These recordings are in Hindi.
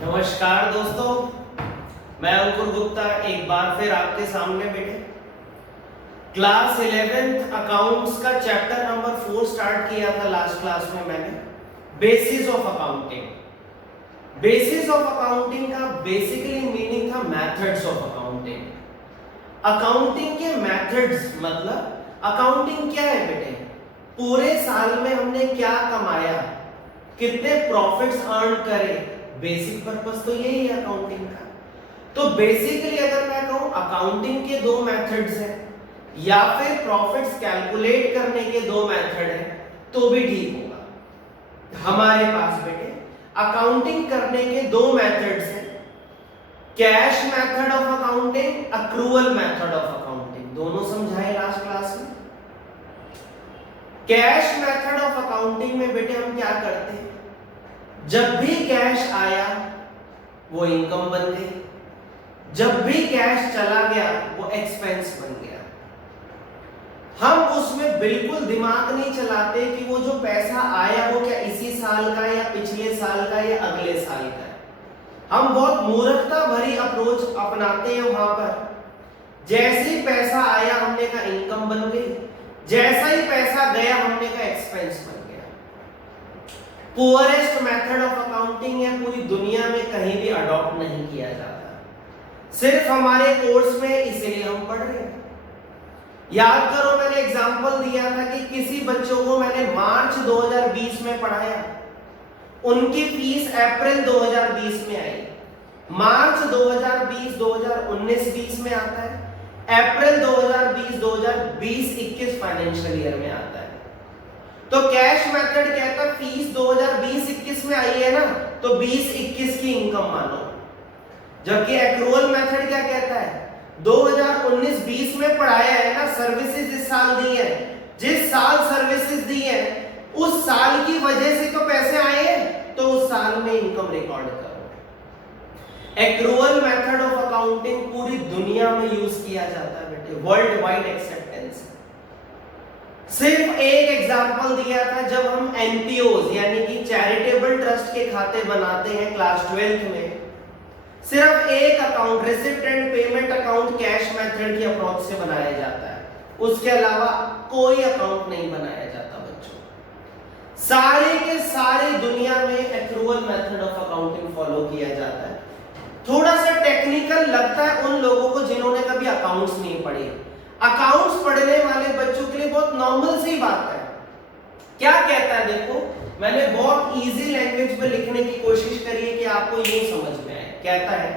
नमस्कार दोस्तों, मैं अंकुर गुप्ता एक बार फिर आपके सामने बैठे क्लास 11th अकाउंट्स का चैप्टर नंबर 4 स्टार्ट किया था लास्ट क्लास में मैंने। Basis of accounting. Basis of accounting का बेसिकली मीनिंग था मेथड्स ऑफ अकाउंटिंग। अकाउंटिंग के मेथड्स मतलब अकाउंटिंग क्या है बेटे, पूरे साल में हमने क्या कमाया, कितने प्रॉफिट्स अर्न करे, बेसिक पर्पस तो यही है अकाउंटिंग का। तो बेसिकली अगर मैं कहूं अकाउंटिंग के दो मेथड्स हैं या फिर प्रॉफिट्स कैलकुलेट करने के दो मेथड हैं तो भी ठीक होगा। हमारे पास बेटे अकाउंटिंग करने के दो मेथड्स हैं, cash method of accounting, accrual method of accounting. दोनों समझाए लास्ट क्लास में। कैश मेथड ऑफ अकाउंटिंग में बेटे हम क्या करते हैं, जब भी कैश आया वो इनकम बन गई, जब भी कैश चला गया वो एक्सपेंस बन गया। हम उसमें बिल्कुल दिमाग नहीं चलाते कि वो जो पैसा आया वो क्या इसी साल का या पिछले साल का या अगले साल का है। हम बहुत मूर्खता भरी अप्रोच अपनाते हैं वहां पर। जैसे ही पैसा आया हमने कहा इनकम बन गई, जैसा ही पैसा गया हमने कहा एक्सपेंस बन गया। पुअरेस्ट मेथड ऑफ अकाउंटिंग है, पूरी दुनिया में कहीं भी अडॉप्ट नहीं किया जाता, सिर्फ हमारे कोर्स में, इसीलिए हम पढ़ रहे हैं। याद करो मैंने एग्जांपल दिया था कि किसी बच्चों को मैंने मार्च 2020 में पढ़ाया, उनकी फीस अप्रैल 2020 में आई। मार्च 2020 2019-20 में आता है, अप्रैल 2020 फाइनेंशियल ईयर में आता है। तो कैश मेथड कहता है फीस 2020-21 में आई है ना, तो 20-21 की इनकम मानो। जबकि एक्रूअल मेथड क्या कहता है, 2019-20 में पढ़ाया है ना, सर्विसेज इस साल दी है, जिस साल सर्विसेज दी है उस साल की वजह से तो पैसे आए हैं, तो उस साल में इनकम रिकॉर्ड करो। एक्रूअल मेथड ऑफ अकाउंटिंग पूरी दुनिया में यूज किया जाता है बेटे, वर्ल्ड वाइड एक्सेप्टेंस। सिर्फ एक एग्जांपल दिया था जब हम एनपीओज यानी कि चैरिटेबल ट्रस्ट के खाते बनाते हैं क्लास 12th में, सिर्फ एक account receipt and payment account cash method की अप्रोच से बनाया जाता है, उसके अलावा कोई अकाउंट नहीं बनाया जाता बच्चों। सारे के सारे दुनिया में accrual method of accounting follow किया जाता है। थोड़ा सा टेक्निकल लगता है उन लोगों को जिन्होंने कभी अकाउंट्स नहीं पढ़े। अकाउंट्स पढ़ने वाले बच्चों के लिए बहुत नॉर्मल सी बात है। क्या कहता है देखो, मैंने बहुत इजी लैंग्वेज में लिखने की कोशिश करी है कि आपको यूं समझ में आए। कहता है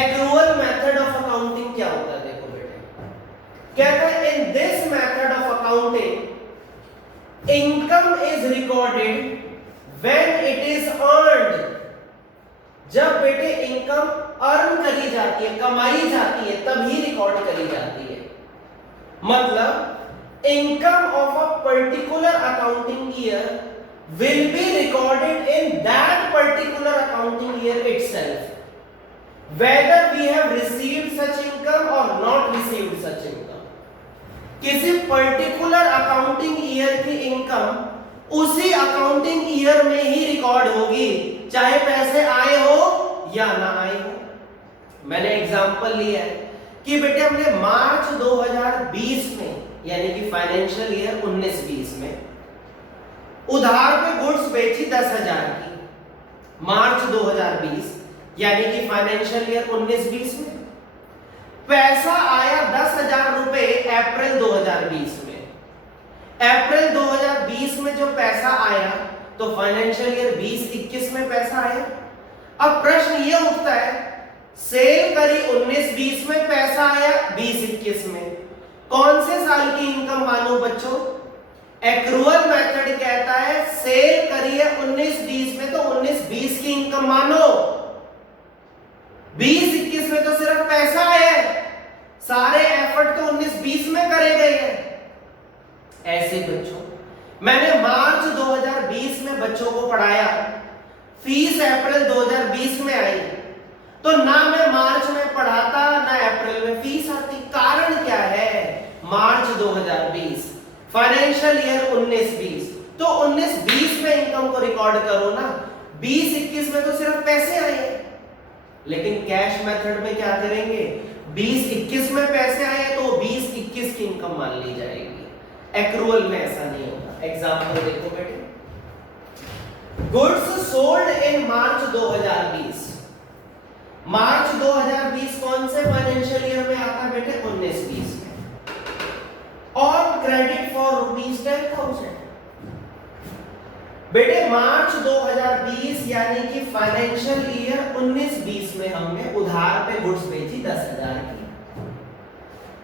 एक्रूअल मेथड ऑफ अकाउंटिंग क्या होता है, देखो बेटे। कहता है in this method of accounting income is recorded when it is earned. जब बेटे इनकम अर्न करी जाती है, कमाई जाती है, तभी रिकॉर्ड करी जाती है। मतलब income of a particular accounting year will be recorded in that particular accounting year itself, whether we have received such income or not received such income. किसी पर्टिकुलर अकाउंटिंग ईयर की इनकम उसी अकाउंटिंग ईयर में ही रिकॉर्ड होगी, चाहे पैसे आए हो या ना आए हो। मैंने एग्जांपल लिया है कि बेटे हमने मार्च 2020 में यानी कि फाइनेंशियल ईयर 19-20 में उधार पे गुड्स बेची 10,000 की, मार्च 2020 यानी कि फाइनेंशियल ईयर 19-20 में। पैसा आया 10,000 रुपए अप्रैल 2020 में। अप्रैल 2020 में जो पैसा आया तो फाइनेंशियल ईयर 20-21 में पैसा आया। अब प्रश्न ये उठता है, सेल करी 19-20 में, पैसा आया 20-21 में, कौन से साल की इनकम मानो बच्चों? एक्रूअल मेथड कहता है सेल करिए 19-20 में तो 19-20 की इनकम मानो, 20-21 में तो सिर्फ पैसा आया है, सारे एफर्ट तो 19-20 में करे गए हैं। ऐसे बच्चों मैंने मार्च 2020 में बच्चों को पढ़ाया, फीस अप्रैल 2020 में आई, तो ना मैं मार्च में पढ़ाता ना अप्रैल में फीस आती। कारण क्या है? मार्च 2020 फाइनेंशियल ईयर 19-20 तो 19-20 में इनकम को रिकॉर्ड करो ना। 20-21 में तो सिर्फ पैसे आए हैं, लेकिन कैश मेथड में क्या करेंगे, 20-21 में पैसे आए तो 20-21 की इनकम मान ली जाएगी। एक्रूअल में ऐसा नहीं होगा। एग्जांपल देखो बेटे, गुड्स सोल्ड इन मार्च 2020। मार्च 2020 कौन से फाइनेंशियल ईयर में आता है बेटे, 19-20 में। और क्रेडिट फॉर ₹10,000। बेटे मार्च 2020 यानी कि फाइनेंशियल ईयर 19-20 में हमने उधार पे गुड्स बेची 10,000 की।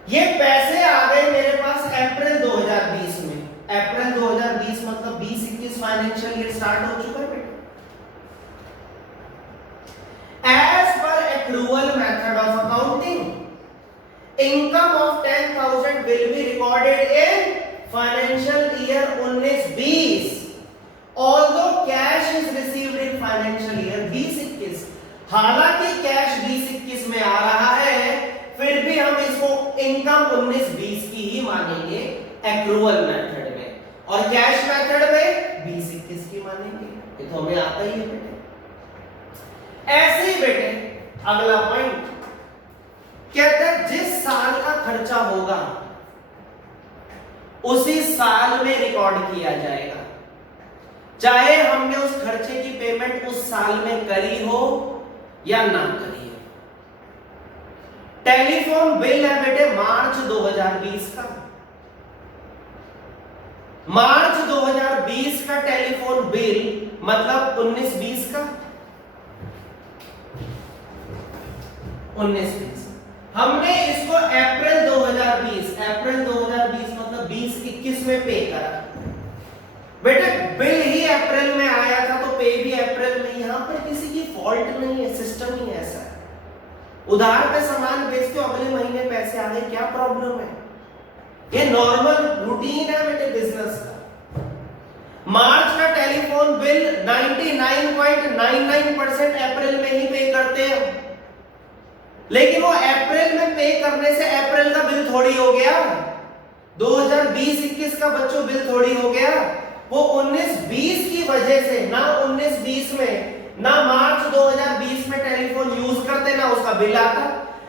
ये पैसे आ गए मेरे पास अप्रैल 2020 में। अप्रैल 2020 मतलब 20-21 फाइनेंशियल ईयर स्टार्ट हो चुका है बेटे। As per accrual method of accounting, income of 10,000 will be recorded in financial year 19-20 although cash is received in financial year 20-21। हालांकि कैश 20-21 में आ रहा है, फिर भी हम इसको इनकम 19-20 की ही मानेंगे एक्रूअल मेथड में, और कैश मेथड में 20-21 की मानेंगे। ये तो हमें आता ही है बेटे। ऐसे ही बेटे अगला पॉइंट कहते हैं जिस साल का खर्चा होगा उसी साल में रिकॉर्ड किया जाएगा, चाहे हमने उस खर्चे की पेमेंट उस साल में करी हो या ना करी हो। टेलीफोन बिल है बेटे मार्च 2020 का। मार्च 2020 का टेलीफोन बिल मतलब 19-20 का। 19-20 हमने इसको अप्रैल 2020 मतलब 20-21 में पे करा। बेटे बिल ही अप्रैल में आया था तो पे भी अप्रैल में। यहां पर किसी की फॉल्ट नहीं है, सिस्टम ही ऐसा है। उधार पे सामान बेचते हो, अगले महीने पैसे आ गए, क्या प्रॉब्लम है? ये नॉर्मल रूटीन है बेटे बिजनेस का। मार्च का टेलीफोन बिल 99.99% अप्रैल में ही पे करते हैं, लेकिन वो अप्रैल में पे करने से अप्रैल का बिल थोड़ी हो गया, 2020-21 का बच्चों बिल थोड़ी हो गया। वो 19-20 की वजह से ना 19-20 में ना मार्च 2020 में टेलीफोन यूज करते ना उसका बिल आता।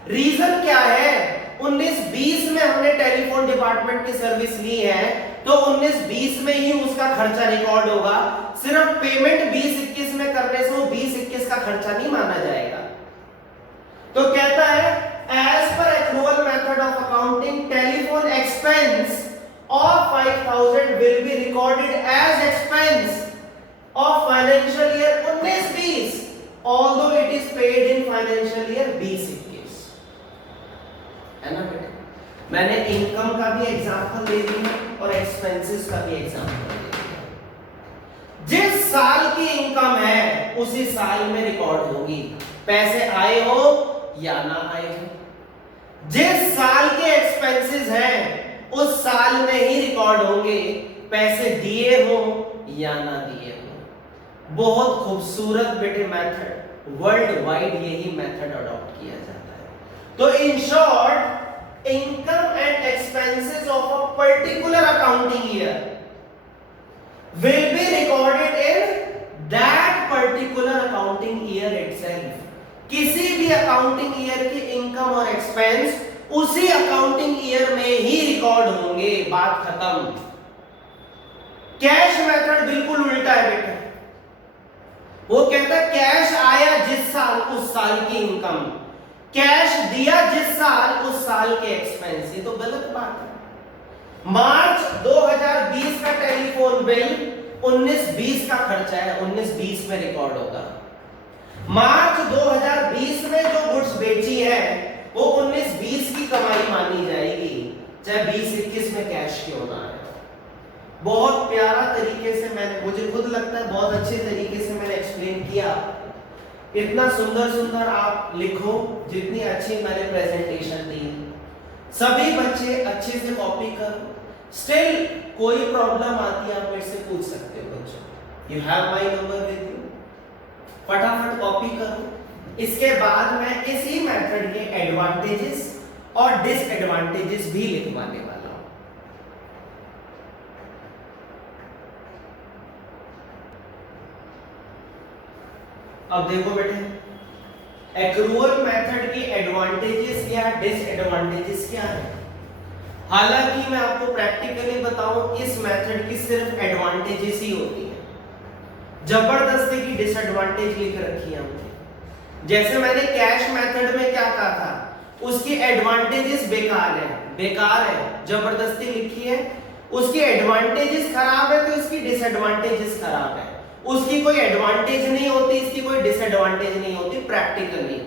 रीजन क्या है, 19-20 में हमने टेलीफोन डिपार्टमेंट की सर्विस ली है तो 19-20 में ही उसका खर्चा रिकॉर्ड होगा। सिर्फ पेमेंट 20-21 में करने से वो 20-21 का खर्चा नहीं माना जाएगा। तो कहता है as per accrual method of accounting telephone expense of 5,000 will be recorded as expense of financial year 19-20 although it is paid in financial year 20-21। है ना बेटे, मैंने इनकम का भी एग्जांपल दे दिया और एक्सपेंसेस का भी एग्जांपल दे दिया। जिस साल की इनकम है उसी साल में रिकॉर्ड होगी, पैसे आए हो या ना आए हो। जिस साल के एक्सपेंसेस हैं उस साल में ही रिकॉर्ड होंगे, पैसे दिए हो या ना दिए हो। बहुत खूबसूरत बेटे मेथड, वर्ल्ड वाइड यही मेथड अडॉप्ट किया जाता है। तो in short income and expenses of a particular accounting year will be recorded in that particular accounting year itself. किसी भी अकाउंटिंग ईयर की इनकम और एक्सपेंस उसी अकाउंटिंग ईयर में ही रिकॉर्ड होंगे, बात खत्म। कैश मेथड बिल्कुल उल्टा है बेटा। वो कहता है कैश आया जिस साल उस साल की इनकम, कैश दिया जिस साल उस साल के एक्सपेंस। ये तो गलत बात है। मार्च 2020 का टेलीफोन बिल 19-20 का खर्चा है, 19-20 में रिकॉर्ड होगा। मार्च 2020 में जो गुड्स बेची है वो 19-20 की कमाई मानी जाएगी, चाहे 20-21 में कैश क्यों ना आए। बहुत प्यारा तरीके से मैंने, मुझे खुद लगता है बहुत अच्छे तरीके से मैंने एक्सप्लेन किया। इतना सुंदर सुंदर आप लिखो, जितनी अच्छी मैंने प्रेजेंटेशन दी। सभी बच्चे अच्छे से कॉपी करो। स्टिल कोई प्रॉब्लम आती है आप मेरे से पूछ सकते हो बच्चों। You have my number with you, फटाफट कॉपी करो। इसके बाद मैं इसी मेथड के एडवांटेजेस और डिसएडवांटेजेस भी लिखवाने वाला हूं। अब देखो बेटे, एक्रूअल मेथड की एडवांटेजेस या डिसएडवांटेजेस क्या है? हालांकि मैं आपको प्रैक्टिकली बताऊं, इस मेथड की सिर्फ एडवांटेजेस ही होती है, जबरदस्ती की डिसएडवांटेज लिख रखी है हमने। जैसे मैंने कैश मेथड में क्या कहा था, उसकी एडवांटेजेस बेकार है, जबरदस्ती लिखी है। उसकी एडवांटेजेस खराब है तो इसकी डिसएडवांटेजेस खराब है। उसकी कोई एडवांटेज नहीं होती, इसकी कोई डिसएडवांटेज नहीं होती प्रैक्टिकली।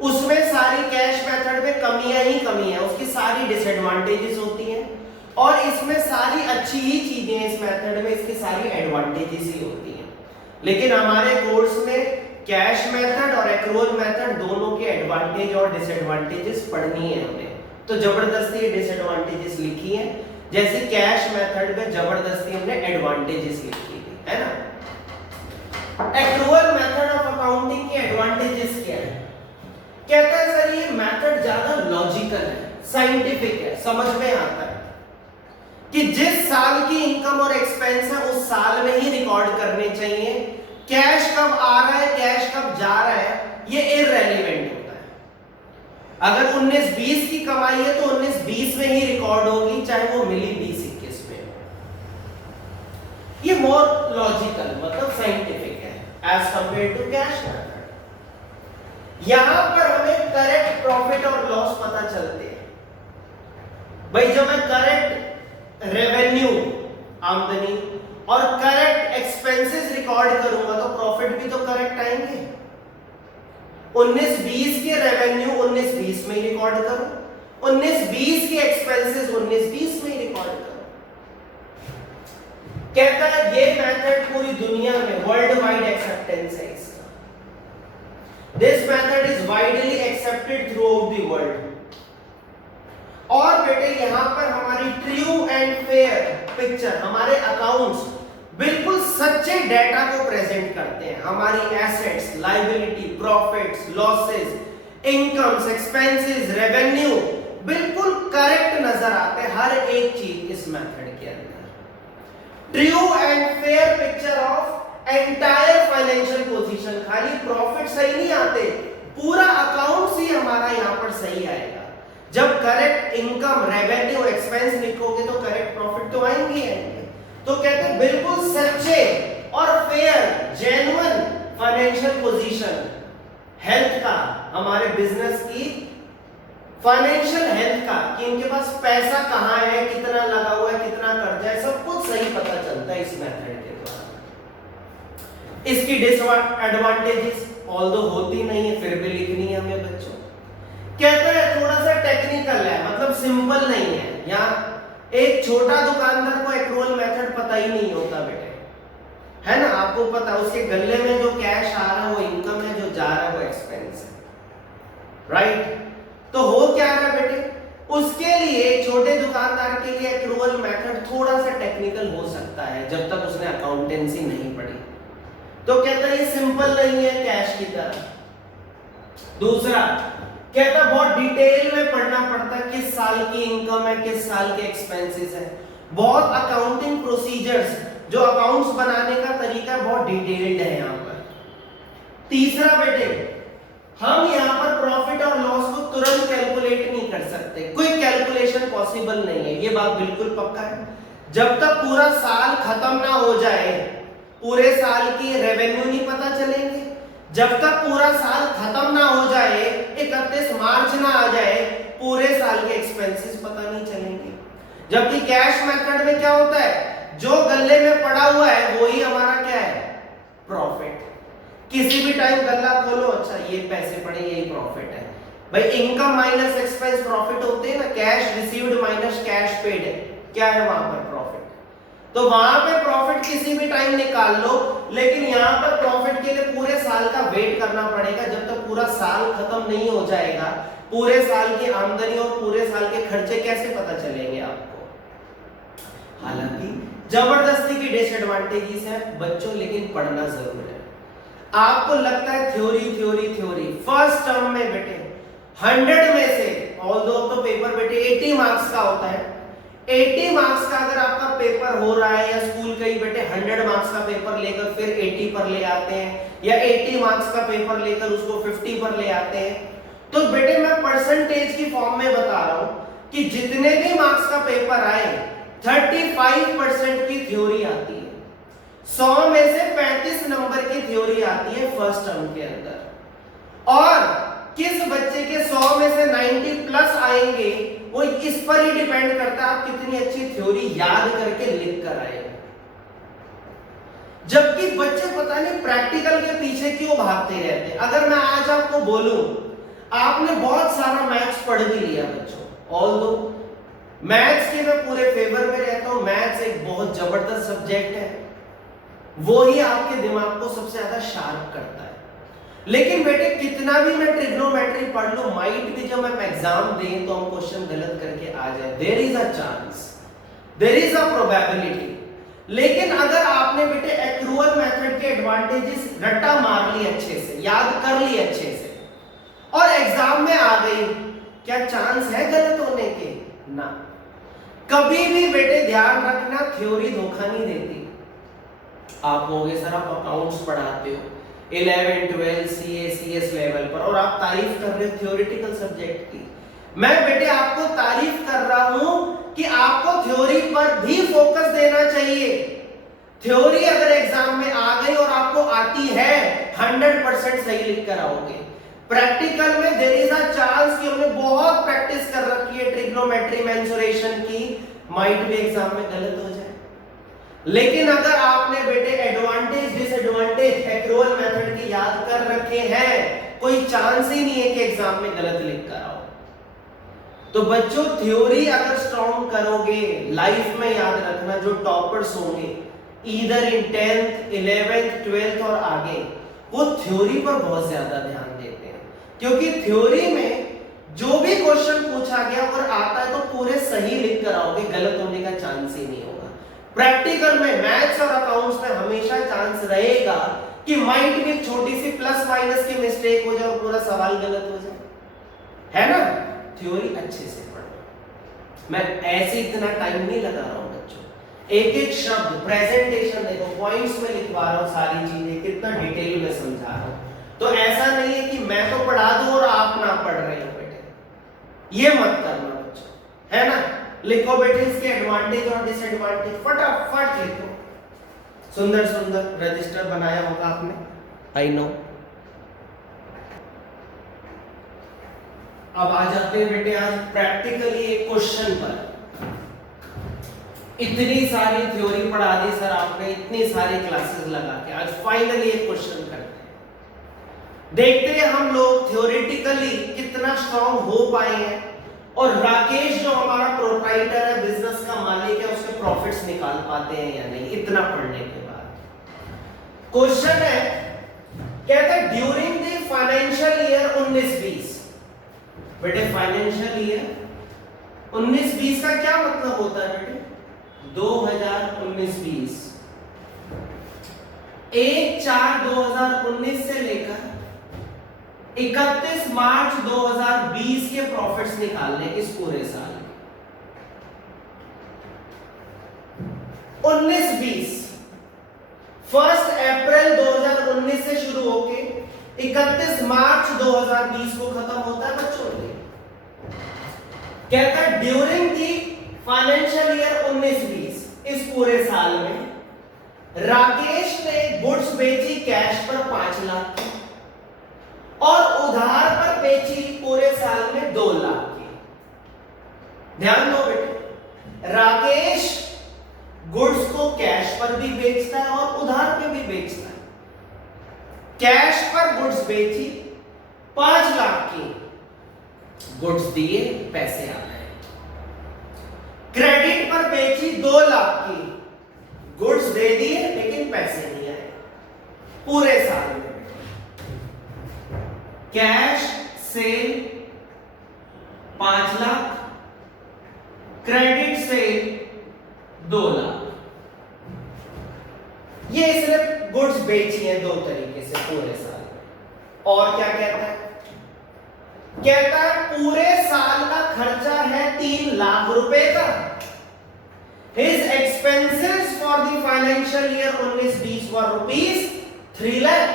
उसमें सारी कैश मेथड में कमियां ही कमी है, उसकी सारी डिसएडवांटेजेस होती हैं, और इसमें सारी अच्छी ही चीजें हैं। इस मेथड में इसकी सारी एडवांटेजेस ही होती हैं। लेकिन हमारे कोर्स में कैश मेथड और एक्रूअल मेथड दोनों के एडवांटेज और डिसएडवांटेजेस पढ़नी है हमने, तो जबरदस्ती डिसएडवांटेजेस लिखी है। जैसे कैश मेथड में जबरदस्ती हमने एडवांटेजेस लिखी है ना। एक्रूअल मेथड ऑफ अकाउंटिंग की एडवांटेजेस क्या है? कहता है सर ये मेथड ज्यादा लॉजिकल है, साइंटिफिक है, समझ में आता है कि जिस साल की इनकम और एक्सपेंस है उस साल में ही रिकॉर्ड करने चाहिए। कैश कब आ रहा है, कैश कब जा रहा है, ये इररेलेवेंट होता है। अगर 19-20 की कमाई है तो 19-20 में ही रिकॉर्ड होगी, चाहे वो मिली 20-21 में। ये मोर लॉजिकल मतलब साइंटिफिक है as compare to cash method. यहां पर हमें करेक्ट प्रॉफिट और लॉस पता चलते हैं। भाई जब मैं करेक्ट रेवेन्यू आमदनी और करेक्ट एक्सपेंसेस रिकॉर्ड करूंगा तो प्रॉफिट भी तो करेक्ट आएंगे। 19-20 के रेवेन्यू 19-20 में ही रिकॉर्ड करो, 19-20 के एक्सपेंसेस 19-20 में ही रिकॉर्ड करो। कहता है ये मेथड पूरी दुनिया में वर्ल्ड वाइड एक्सेप्टेंस है इसका। This method is widely accepted through out the world. और बेटे यहां पर हमारी ट्रू एंड फेयर पिक्चर, हमारे अकाउंट्स बिल्कुल सच्चे डेटा को प्रेजेंट करते हैं। हमारी assets, liability, profits, losses, incomes, expenses, revenue बिल्कुल करेक्ट नजर आते हैं हर एक चीज इस मेथड के अंदर। True and fair picture of entire financial position. खाली प्रॉफिट सही नहीं आते, पूरा अकाउंट्स ही हमारा यहां पर सही आएगा। जब करेक्ट इनकम, रेवेन्यू, एक्सपेंस लिखोगे तो करेक्ट प्रॉफिट तो आएंगे ही आएंगे। तो कहते हैं बिल्कुल सच्चे और fair genuine financial position, health का, हमारे बिजनेस की फाइनेंशियल हेल्थ का, कि इनके पास पैसा कहां है, कितना लगा हुआ है, कितना कर्जा है, सब कुछ सही पता चलता है इस मेथड के द्वारा। इसकी डिसएडवांटेजेस ऑल्दो होती नहीं है फिर भी लिखनी है हमें बच्चों। कहता है थोड़ा सा टेक्निकल है, मतलब सिंपल नहीं है। यहाँ एक छोटा दुकानदार को एक्रूअल मेथड पता ही नहीं होता बेटे, है ना। आपको पता उसके गले में जो कैश आ रहा है वो इनकम है, जो जा रहा है वो एक्सपेंस है, राइट। तो हो क्या रहा है बेटे, उसके लिए, छोटे दुकानदार के लिए एक्रूअल मेथड थोड़ा सा टेक्निकल हो सकता है जब तक उसने अकाउंटेंसी नहीं पढ़ी। तो कहता है ये सिंपल नहीं है कैश की तरह। दूसरा कहता बहुत डिटेल में पढ़ना पड़ता है, किस साल की इनकम है, किस साल के एक्सपेंसेस है। बहुत अकाउंटिंग प्रोसीजर्स, जो अकाउंट्स बनाने का तरीका बहुत डिटेल्ड है यहाँ पर। तीसरा बेटे, हम यहाँ पर प्रॉफिट और लॉस को तुरंत कैलकुलेट नहीं कर सकते, कोई कैलकुलेशन पॉसिबल नहीं है, ये बात बिल्कुल पक्का है। जब तक पूरा साल खत्म ना हो जाए, पूरे साल की रेवेन्यू नहीं पता चलेंगे। जब तक पूरा साल खत्म ना हो जाए, 31 मार्च ना आ जाए, पूरे साल के एक्सपेंसेस पता नहीं चलेंगे। जबकि कैश मेथड में क्या होता है, जो गल्ले में पड़ा हुआ है वही हमारा क्या है, प्रॉफिट। किसी भी टाइम गल्ला खोलो, अच्छा ये पैसे पड़े, यही प्रॉफिट है। भाई इनकम माइनस एक्सपेंस प्रॉफिट होते हैं ना, cash received minus cash paid, क्या है वहां पर प्रॉफिट। तो वहां पे प्रॉफिट किसी भी टाइम निकाल लो, लेकिन यहाँ पर प्रॉफिट के लिए पूरे साल का वेट करना पड़ेगा। जब तक पूरा साल खत्म नहीं हो जाएगा, पूरे साल की आमदनी और पूरे साल के खर्चे कैसे पता चलेंगे आपको। हालांकि जबरदस्ती की डिसएडवांटेजेस है बच्चों, लेकिन पढ़ना जरूर है। आपको लगता है थ्योरी फर्स्ट टर्म में बेटे 100 में से, ऑल्दो तो पेपर बेटे 80 मार्क्स का होता है, 80 मार्क्स का अगर आपका पेपर हो रहा है, या स्कूल कई बेटे 100 मार्क्स का पेपर लेकर फिर 80 पर ले आते हैं, या 80 मार्क्स का पेपर लेकर उसको 50 पर ले आते हैं, तो बेटे मैं परसेंटेज की फॉर्म में बता रहा हूं कि जितने भी मार्क्स का पेपर आए 35% की थ्योरी आती है, 100 में से 35 नंबर की थ्योरी आती है फर्स्ट टर्म के अंदर। और किस बच्चे के 100 में से 90 प्लस आएंगे वो इस पर ही डिपेंड करता है आप कितनी अच्छी थ्योरी याद करके लिख कर आए। जबकि बच्चे पता नहीं प्रैक्टिकल के पीछे क्यों भागते रहते हैं। अगर मैं आज आपको बोलूं आपने बहुत सारा मैथ्स पढ़ भी लिया बच्चों, ऑल्दो मैथ्स के मैं पूरे फेवर में रहता हूं, मैथ्स एक बहुत जबरदस्त सब्जेक्ट है, वो ही आपके दिमाग को सबसे ज्यादा शार्प करता है। लेकिन बेटे कितना भी मैं ट्रिग्नोमेट्री पढ़ लूं, माइट भी जब हम एग्जाम दें तो हम क्वेश्चन गलत करके आ जाए, there is a chance, there is a probability. लेकिन अगर आपने बेटे एक्रूअल मेथड के एडवांटेजेस रट्टा मार ली, अच्छे से याद कर ली अच्छे से, और एग्जाम में आ गई, क्या चांस है गलत होने के? ना। कभी भी बेटे ध्यान रखना, थ्योरी धोखा नहीं देती। आप होगे सर आप अकाउंट्स पढ़ाते हो 11 12 सीए सीएस लेवल पर, और आप तारीफ कर रहे हो थ्योरेटिकल सब्जेक्ट की। मैं बेटे आपको तारीफ कर रहा हूं कि आपको थ्योरी पर भी फोकस देना चाहिए। थ्योरी अगर एग्जाम में आ गई और आपको आती है 100% सही लिख कर आओगे। प्रैक्टिकल में देयर इज अ चांस कि हमने बहुत प्रैक्टिस कर रखी है ट्रिग्नोमेट्री मेंसुरेशन की, माइट भी एग्जाम में गलत हो जाए। लेकिन अगर आपने बेटे एडवांटेज डिसएडवांटेज एक्रूअल मेथड की याद कर रखे हैं, कोई चांस ही नहीं है कि एग्जाम में गलत लिख कर आओ। तो बच्चों थ्योरी अगर स्ट्रॉन्ग करोगे, लाइफ में याद रखना जो टॉपर्स होंगे either in 10th 11th 12th और आगे, वो थ्योरी पर बहुत ज्यादा ध्यान देते हैं, क्योंकि थ्योरी में जो भी क्वेश्चन पूछा गया अगर आता है तो पूरे सही लिख कर आओगे, गलत होने का चांस ही नहीं होगा। प्रैक्टिकल में मैथ्स और अकाउंट्स में हमेशा चांस रहेगा कि माइंड में छोटी सी प्लस माइनस की मिस्टेक हो जाए और पूरा सवाल गलत हो जाए, है ना। थ्योरी अच्छे से पढ़ो। मैं ऐसे इतना टाइम नहीं लगा रहा हूं बच्चों, एक एक शब्द प्रेजेंटेशन देखो, पॉइंट्स में लिखवा रहा हूं, सारी चीजें कितना डिटेल में समझा रहा हूं। तो ऐसा नहीं है कि मैं तो पढ़ा दूं और आप ना पढ़ रहे हो बेटे, ये मत करना बच्चों, है ना। लिखो बेटे इसके एडवांटेज और डिसएडवांटेज फटाफट लिखो। सुंदर सुंदर रजिस्टर बनाया होगा आपने, आई नो। अब आ जाते हैं बेटे आज प्रैक्टिकली एक क्वेश्चन पर। इतनी सारी थ्योरी पढ़ा दी सर आपने, इतनी सारी क्लासेस लगा के, आज फाइनली एक क्वेश्चन करते हैं। देखते हैं हम लोग थ्योरेटिकली कितना स्ट्रांग हो पाए हैं, और राकेश जो हमारा प्रोप्राइटर है, बिजनेस का मालिक है, उसके प्रॉफिट्स निकाल पाते हैं या नहीं इतना पढ़ने के बाद। क्वेश्चन है, कहता है ड्यूरिंग द फाइनेंशियल ईयर 19-20, बेटे फाइनेंशियल ईयर 19-20 का क्या मतलब होता है बेटे? 2019-20, 1/4/2019 से लेकर 31 मार्च 2020 के प्रॉफिट्स निकालने इस पूरे साल। 19-20 1 अप्रैल 2019 से शुरू होके 31 मार्च 2020 को खत्म होता है बच्चों। कहता है ड्यूरिंग दी फाइनेंशियल ईयर 19-20, इस पूरे साल में राकेश ने गुड्स बेची कैश पर 5 लाख की, और उधार पर बेची पूरे साल में 2 लाख की। ध्यान दो बेटे, राकेश गुड्स को कैश पर भी बेचता है और उधार पे भी बेचता है। कैश पर गुड्स बेची 5 लाख की, गुड्स दिए पैसे आ गए। क्रेडिट पर बेची 2 लाख की, गुड्स दे दिए लेकिन पैसे नहीं आए पूरे साल में। Cash cell 5 lakh, credit sale 2 lakh, ये इसने गुड्स बेची है 2 तरीके से पूरे साल में। और क्या कहता है? कहता है पूरे साल का खर्चा है 3 लाख रुपए का, His expenses for the financial year 19-20 were rupees 3 lakh,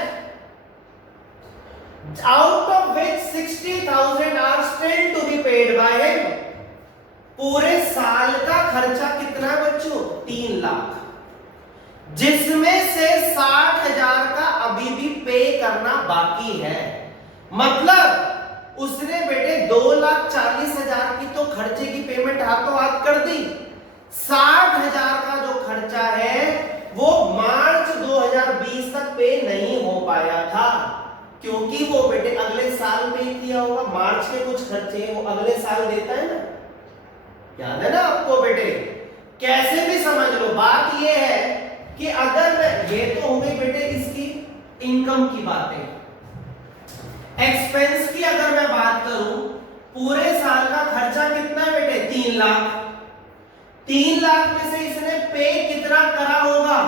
out of which 60,000 are still to be paid by him. पूरे साल का खर्चा कितना बच्चों? 3 लाख, जिसमें से 60,000 का अभी भी पे करना बाकी है। मतलब उसने बेटे 2,40,000 की तो खर्चे की पेमेंट हाथों हाथ कर दी, 60,000 का जो खर्चा है वो मार्च 2020 तक पे नहीं हो पाया था, क्योंकि वो बेटे अगले साल पे किया होगा। मार्च के कुछ खर्चे वो अगले साल देता है ना, याद है ना आपको बेटे? कैसे भी समझ लो, बात ये है कि अगर ये तो हो गई बेटे इसकी इनकम की बातें। एक्सपेंस की अगर मैं बात करूं, पूरे साल का खर्चा कितना है बेटे? 3 लाख। 3 लाख में से इसने पे कितना करा होगा?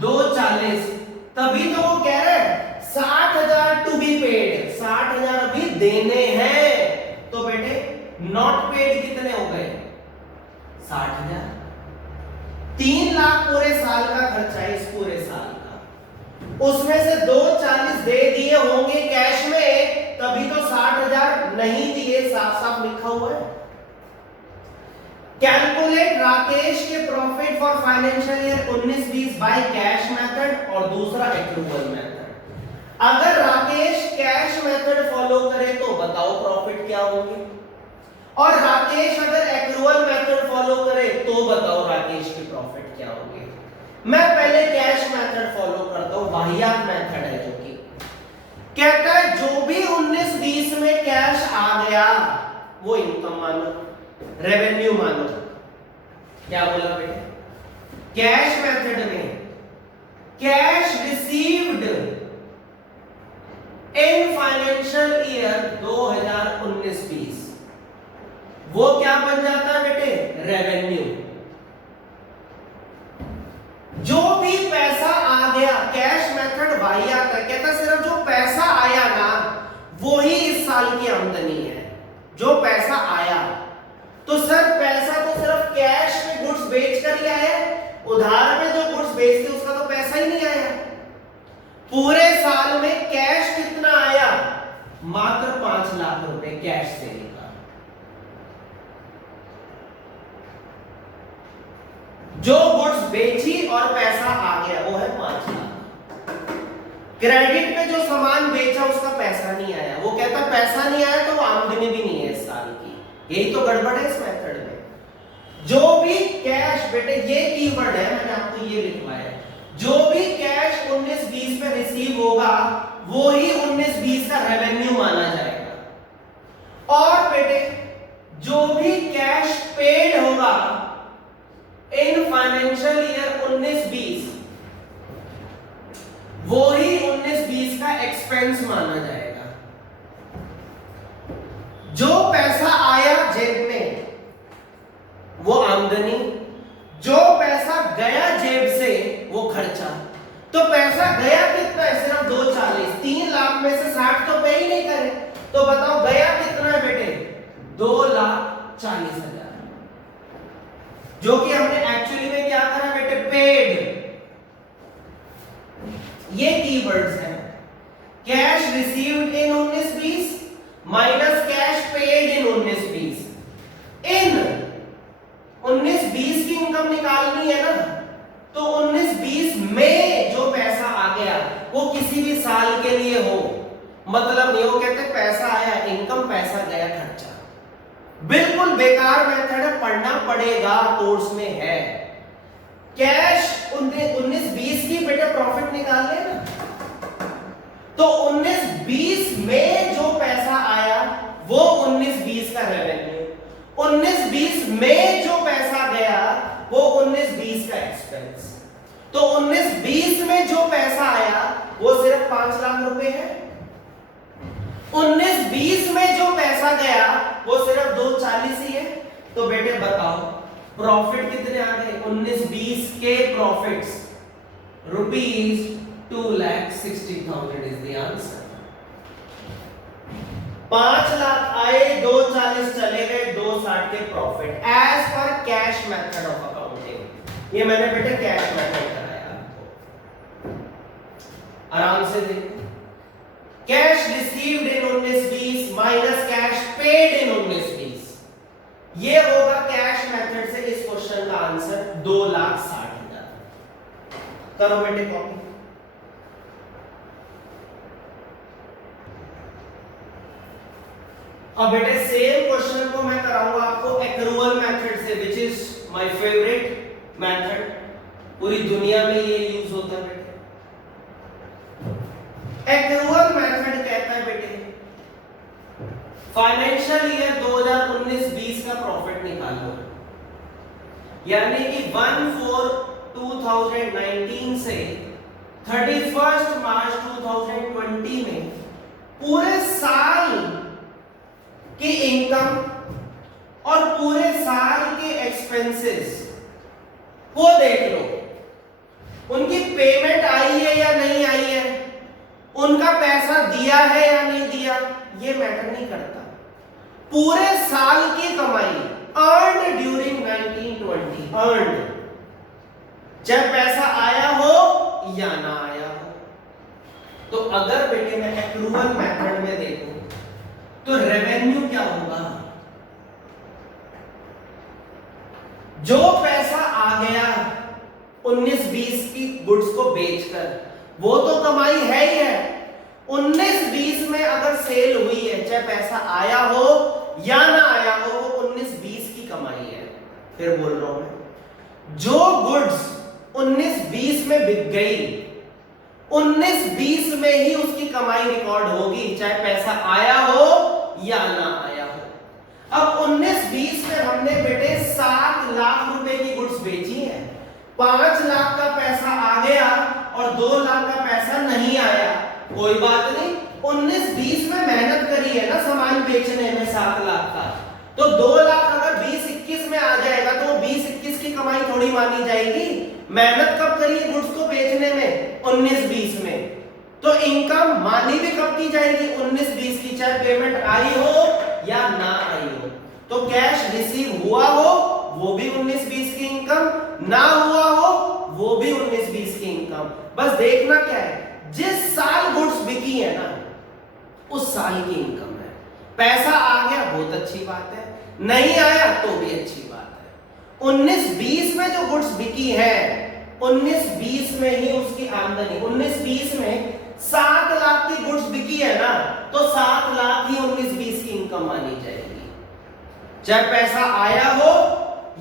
240। तभी तो वो कह रहे हैं 60,000 टू बी पेड, 60,000 अभी देने हैं। तो बेटे नॉट पेड कितने हो गए? 60,000। 3 लाख पूरे साल का खर्चा है, इस पूरे साल का, उसमें से 240 दे दिए होंगे कैश में, तभी तो 60,000 नहीं दिए, साफ साफ लिखा हुआ है। कैलकुलेट राकेश के profit for financial year 19-20 by cash method और दूसरा एक्रूवल मेथड। अगर राकेश कैश मेथड फॉलो करे तो बताओ प्रॉफिट क्या होंगे, और राकेश अगर एक्रूवल मेथड फॉलो करे तो बताओ राकेश के प्रॉफिट क्या होंगे। मैं पहले कैश मेथड फॉलो करता हूं, वाहियात मेथड है जो कि कहता है जो भी 19-20 में कैश आ गया वो इनकम मानो, रेवेन्यू मानो। क्या बोला बेटे? कैश मेथड में cash received in financial year 2019-20 वो क्या बन जाता है बेटे? रेवेन्यू। जो भी पैसा आ गया, कैश मेथड वाहियात है, कहता सिर्फ जो पैसा आया ना वो ही इस साल की आमदनी है। जो पैसा आया तो सर पैसा तो सिर्फ कैश में गुड्स बेचकर ही आया, उधार में जो गुड्स बेचते उसका तो पैसा ही नहीं आया। पूरे साल में कैश कितना आया? मात्र 5 लाख रुपए कैश से निकाल। जो गुड्स बेची और पैसा आ गया वो है 5 लाख। क्रेडिट पे जो सामान बेचा उसका पैसा नहीं आया, वो कहता पैसा नहीं आया तो वो आमदनी भी नहीं है इस साल की। यही तो गड़बड़ है इस मेथड में। जो भी कैश बेटे, ये कीवर्ड है, मैंने आपको ये लिखवाया, जो भी कैश 19-20 में रिसीव होगा वो ही 19-20 का रेवेन्यू माना जाएगा। और बेटे जो भी कैश पेड होगा इन फाइनेंशियल ईयर 19-20 वो ही 19-20 का एक्सपेंस माना जाएगा। जो पैसा आया जेब में वो आमदनी, जो पैसा गया जेब से वो खर्चा। तो पैसा गया कितना है? सिर्फ 240। 3 लाख में से 60 तो पे ही नहीं करे, तो बताओ गया कितना है बेटे? 2,40,000, जो कि हमने एक्चुअली में क्या करा बेटे? पेड। ये कीवर्ड्स हैं, cash received in 19-20 minus cash paid in 19-20। इन 19-20 की इनकम निकालनी है ना, तो 19-20 में जो पैसा आ गया वो किसी भी साल के लिए हो, मतलब नहीं, वो कहते पैसा आया इनकम, पैसा गया खर्चा। बिल्कुल बेकार मेथड है, पढ़ना पड़ेगा, कोर्स में है। कैश 19-20 की बेटा प्रॉफिट निकाल ले ना, तो 19-20 में जो पैसा आया वो 19-20 का रेवेन्यू, 19-20 में जो पैसा गया वो 19-20 का एक्सपेंस। तो 19-20 में जो पैसा आया वो सिर्फ 5 लाख रुपए है, 19-20 में जो पैसा गया वो सिर्फ 240 ही है। तो बेटे बताओ प्रॉफिट कितने आ गए? 19-20 के profits ₹2,60,000 is the answer. 5 lakh आए, 240 चले गए, 260 के profit as per cash method of accounting. ये मैंने बेटे कैश मेथड कराया आपको, आराम से देखो। Cash received in 19-20 minus cash paid in 19-20, ये होगा कैश मेथड से इस क्वेश्चन का आंसर 2,60,000। करो बेटे कॉपी। अब बेटे सेम क्वेश्चन को मैं कराऊंगा आपको एक्रूअल मेथड से, which is my favourite method, पूरी दुनिया में ये यूज होता है बेटे। एक्रूअल मेथड कहता है बेटे फाइनेंशियल ईयर 2019-20 का प्रॉफिट निकालो, यानी कि 1/4/2019 से 31 मार्च 2020 में पूरे साल की इनकम और पूरे साल के एक्सपेंसेस को देख लो, उनकी पेमेंट आई है या नहीं आई है, उनका पैसा दिया है या नहीं दिया, ये मैटर नहीं करता। पूरे साल की कमाई अर्नड ड्यूरिंग 1920, अर्नड, चाहे पैसा आया हो या ना आया हो। तो अगर बेटे मैं एक्रूअल मेथड में देखूं तो रेवेन्यू क्या होगा, जो पैसा आ गया 19-20 की गुड्स को बेचकर, वो तो कमाई है ही है। 19-20 में अगर सेल हुई है, चाहे पैसा आया हो या ना आया हो, वो 19-20 की कमाई है। फिर बोल रहा हूं मैं, जो गुड्स 19-20 में बिक गई, 19-20 में ही उसकी कमाई रिकॉर्ड होगी, चाहे पैसा आया हो या ना आया हो। अब 19-20 में हमने बेटे 7 लाख रुपए की गुड्स बेची है, 5 लाख का पैसा आ गया और 2 लाख का पैसा नहीं आया, कोई बात नहीं। 19-20 में मेहनत करी है ना सामान बेचने में 7 लाख का, तो 2 लाख अगर 20-21 में आ जाएगा तो 20-21 की कमाई थोड़ी मानी जाएगी। मेहनत कब करी है गुड्स को बेचने में, 19-20 में, तो इनकम मानी भी कब की जाएगी, 19-20 की, चाहे पेमेंट आई हो या ना आई हो। तो कैश रिसीव हुआ हो वो भी 19-20 की इनकम, ना हुआ हो वो भी 19-20 की इनकम। बस देखना क्या है, जिस साल गुड्स बिकी है ना उस साल की इनकम है। पैसा आ गया बहुत अच्छी बात है, नहीं आया तो भी अच्छी बात है। 19-20 में जो गुड्स बिकी है, 19-20 में ही उसकी आमदनी, 19-20 में 7 लाख की गुड्स बिकी है ना, तो 7 लाख ही 19-20 की इनकम मानी जाएगी, चाहे पैसा आया हो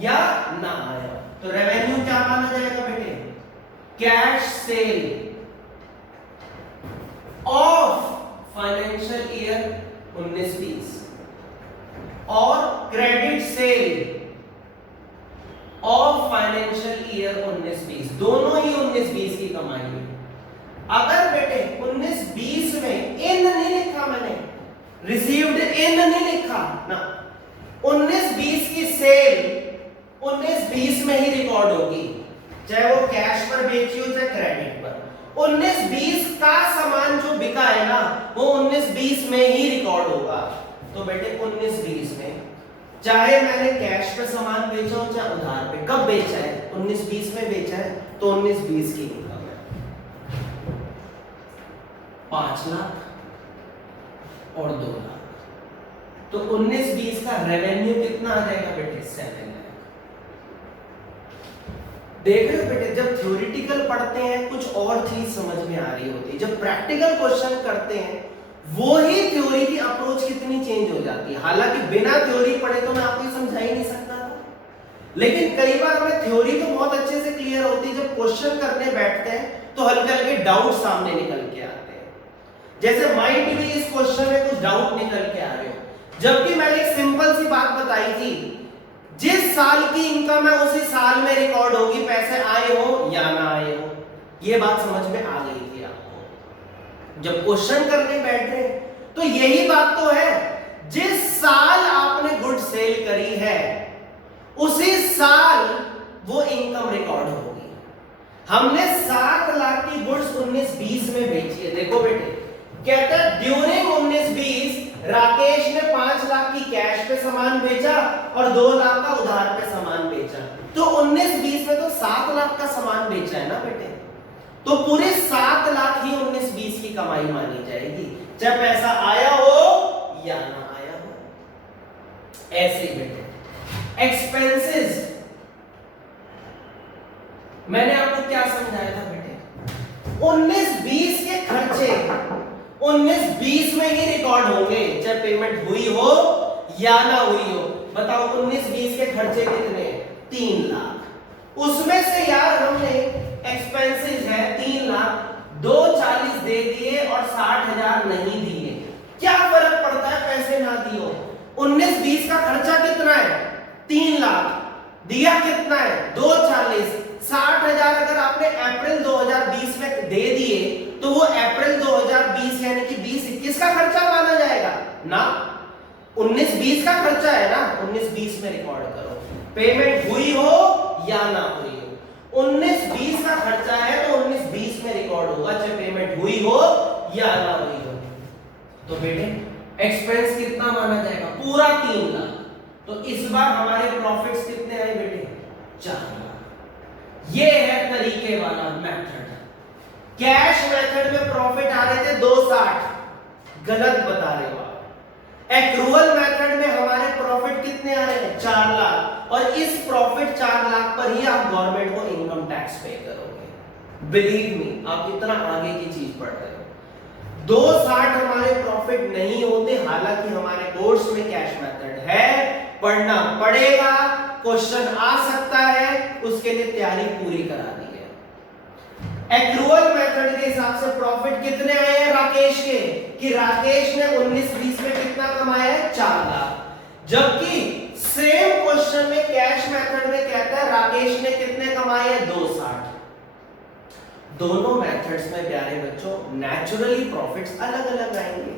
या ना आया। तो रेवेन्यू क्या माना जाएगा बेटे, cash cell of financial year 19-20 और credit sale of financial year 19-20, दोनों ही 19-20 की कमाई है। अगर बेटे 19-20 में इन नहीं लिखा मैंने, रिसीव्ड इन नहीं लिखा ना, 19-20 की सेल 19-20 में ही रिकॉर्ड होगी, चाहे वो कैश पर बेची हो चाहे क्रेडिट पर। 19-20 का सामान जो बिका है ना वो 19-20 में ही रिकॉर्ड होगा। तो बेटे 19-20 में चाहे मैंने कैश पे सामान बेचा हो चाहे उधार पे, कब बेचा है, 19-20 में बेचा है, तो 19-20 की इनकम है 5 लाख और 2 लाख। तो 19-20 का रेवेन्यू कितना आ जाएगा बेटे, 7 लाख। देख रहे हो बेटे, जब थ्योरेटिकल पढ़ते हैं कुछ और चीज समझ में आ रही होती है, जब प्रैक्टिकल क्वेश्चन करते हैं वो ही थ्योरी की अप्रोच कितनी चेंज हो जाती है। हालांकि बिना थ्योरी पढ़े तो मैं आपको समझा ही नहीं सकता था, लेकिन कई बार हमें थ्योरी तो बहुत अच्छे से क्लियर होती है, जब क्वेश्चन करने बैठते हैं तो हल्के हल्के डाउट सामने निकल के आते हैं। जैसे माइंड भी इस क्वेश्चन में कुछ डाउट निकल के आ रहे हो, जबकि मैंने एक सिंपल सी बात बताई थी, जिस साल की इनकम है उसी साल में रिकॉर्ड होगी, पैसे आए हो या ना आए हो। ये बात समझ में आ गई थी आपको। जब क्वेश्चन करने बैठ रहे तो यही बात तो है, जिस साल आपने गुड सेल करी है उसी साल वो इनकम रिकॉर्ड होगी। हमने 7 लाख की गुड्स 19-20 में बेची है। देखो बेटे, कहता है ड्यूरिंग 19-20 राकेश ने 5 लाख की कैश पे सामान बेचा और 2 लाख का उधार पे सामान बेचा। तो 19-20 में तो 7 लाख का सामान बेचा है ना बेटे, तो पूरे 7 लाख ही 19-20 की कमाई मानी जाएगी, चाहे पैसा आया हो या ना आया हो। ऐसे बेटे एक्सपेंसेस मैंने आपको क्या समझाया था बेटे, 19-20 के खर्चे 19-20 में ही रिकॉर्ड होंगे, चाहे पेमेंट हुई हो या ना हुई हो। बताओ 19-20 के खर्चे कितने? 3 लाख। उसमें से यार हमने एक्सपेंसेस है 3 लाख, 240 दे दिए और 60,000 नहीं दिए, क्या फर्क पड़ता है पैसे ना दियो? 19-20 का खर्चा कितना है? 3 लाख, दिया कितना है? 240। 60,000 अगर आपने अप्रैल 2020 में दे दिए तो वो अप्रैल 2020 यानी कि 20-21 का खर्चा माना जाएगा ना, 19-20 का खर्चा है ना, 19-20 में रिकॉर्ड करो, पेमेंट हुई हो या ना हुई हो। 19-20 का खर्चा है तो 19-20 में रिकॉर्ड होगा, चाहे पेमेंट हुई हो या ना हुई हो। तो बेटे एक्सपेंस कितना माना जाएगा? पूरा 3 लाख। तो इस बार हमारे प्रॉफिट्स कितने आए बेटे? 4 लाख। ये है तरीके वाला मेथड। कैश मेथड में प्रॉफिट आ रहे थे 260, गलत बता रहे हो आप। एक्रूअल मेथड में हमारे प्रॉफिट कितने आ रहे हैं? 4 लाख, और इस प्रॉफिट 4 लाख पर ही आप गवर्नमेंट को इनकम टैक्स पे करोगे। बिलीव मी, आप इतना आगे की चीज पढ़ रहे हो। 260 हमारे प्रॉफिट नहीं होते, हालांकि हमारे कोर्स में कैश मेथड है, पढ़ना पड़ेगा, क्वेश्चन आ सकता है, उसके लिए तैयारी पूरी करा दी है। एक्रूअल मेथड के हिसाब से प्रॉफिट कितने आए हैं राकेश के? कि राकेश ने 19-20 में कितना कमाया है? 4 लाख। जबकि सेम क्वेश्चन में कैश मेथड में कहता है राकेश ने कितने कमाए हैं? 260। दोनों मेथड्स में प्यारे बच्चों नेचुरली प्रॉफिट्स अलग अलग आएंगे।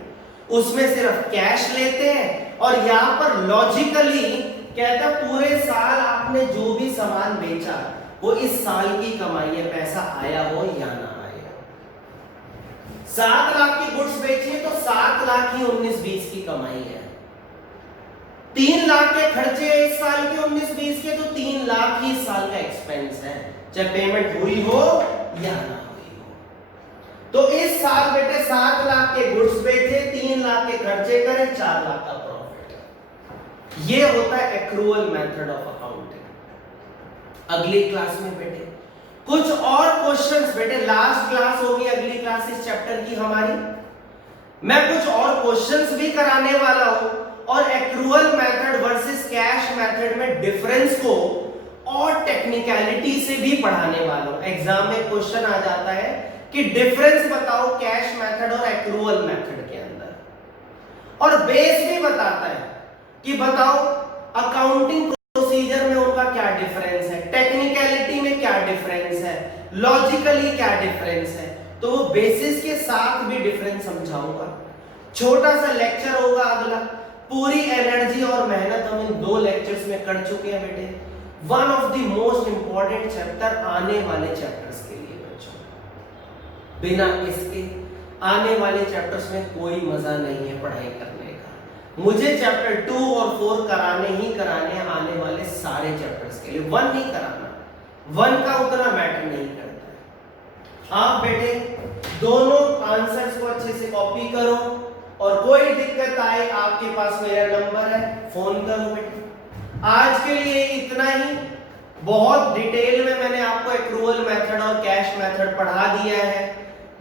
उसमें सिर्फ कैश लेते हैं और यहां पर लॉजिकली कहता पूरे साल आपने जो भी सामान बेचा वो इस साल की कमाई है, पैसा आया हो या ना आया। 7 लाख की गुड्स बेची है तो 7 लाख ही 19-20 की कमाई है। 3 लाख के खर्चे इस साल के 19-20 के, तो 3 लाख ही इस साल का एक्सपेंस है, चाहे पेमेंट हुई हो या ना हुई हो। तो इस साल बेटे 7 लाख के गुड्स बेचे, 3 लाख के खर्चे करें, 4 लाख का प्रॉफिट। ये होता है एक्रूअल मेथड ऑफ अकाउंटिंग। अगली क्लास में बेटे कुछ और क्वेश्चंस, बेटे लास्ट क्लास होगी अगली क्लास इस चैप्टर की हमारी, मैं कुछ और क्वेश्चंस भी कराने वाला हूं और accrual method versus cash method में डिफरेंस को और टेक्निकलिटी से भी पढ़ाने वाला हूं। एग्जाम में क्वेश्चन आ जाता है कि डिफरेंस बताओ कैश मेथड और एक्रूअल मेथड के अंदर, और बेस भी बताता है कि बताओ अकाउंटिंग प्रोसीजर में उनका क्या डिफरेंस है, टेक्निकलिटी में क्या डिफरेंस है, लॉजिकली क्या डिफरेंस है। तो वो बेसिस के साथ भी डिफरेंस समझाऊंगा। छोटा सा लेक्चर होगा अगला, पूरी एनर्जी और मेहनत हम इन 2 लेक्चर्स में कर चुके हैं बेटे। One of the most important chapter आने वाले चैप्टर्स के लिए बच्चों, बिना इसके आने वाले चैप्टर्स में कोई मजा नहीं है पढ़ाई करने का। मुझे चैप्टर 2 और 4 कराने ही कराने आने वाले सारे चैप्टर्स के लिए, 1 नहीं कराना, 1 का उतना मैटर नहीं करता है। आप बेटे दोनों आंसर्स को अच्छे से कॉपी करो और कोई दिक्कत आए आपके पास मेरा नंबर है, फोन करो बेटे। आज के लिए इतना ही। बहुत डिटेल में मैंने आपको एक्रूअल मेथड और कैश मेथड पढ़ा दिया है।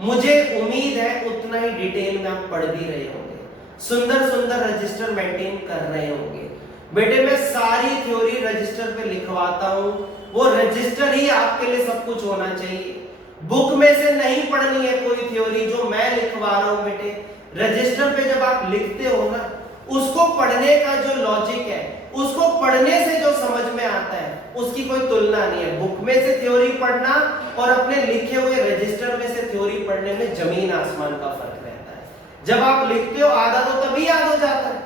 मुझे उम्मीद है उतना ही डिटेल में आप पढ़ भी रहे होंगे, सुंदर सुंदर रजिस्टर मेंटेन कर रहे होंगे। बेटे मैं सारी थ्योरी रजिस्टर पे लिखवाता हूं, वो रजिस्टर ही आपके लिए सब कुछ होना चाहिए। बुक में से नहीं पढ़नी है कोई थ्योरी, जो मैं लिखवा रहा हूं बेटे रजिस्टर पे जब आप लिखते हो ना, उसको पढ़ने का जो लॉजिक है, उसको पढ़ने से जो समझ में आता है उसकी कोई तुलना नहीं है। बुक में से थ्योरी पढ़ना और अपने लिखे हुए रजिस्टर में से थ्योरी पढ़ने में जमीन आसमान का फर्क रहता है। जब आप लिखते हो आधा तो तभी याद हो जाता है।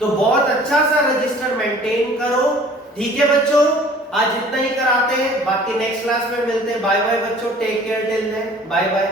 तो बहुत अच्छा सा रजिस्टर मेंटेन करो, ठीक है बच्चों। आज इतना ही कराते हैं, बाकी नेक्स्ट क्लास में मिलते हैं। बाय बाय बच्चों, take care till then, bye bye.